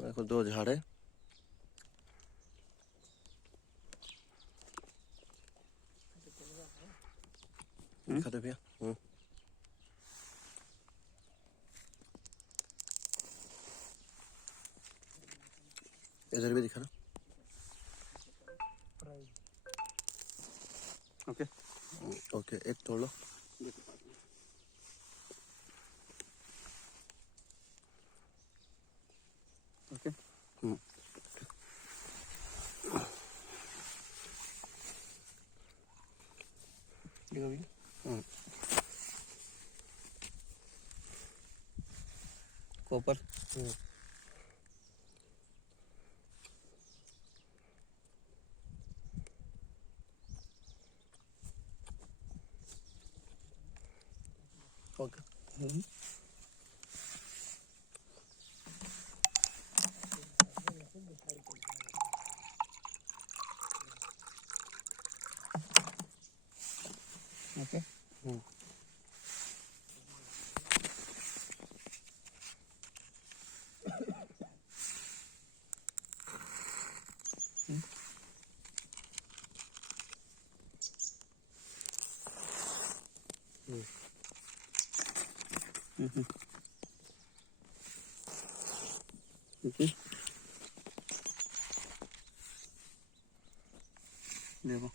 देखो 2 झाड़े। दिखा दे भैया। इधर भी दिखा ना। ओके ओके, एक तोड़ लो। ओके देखो भैया। Copper okay. ओके ओके देखो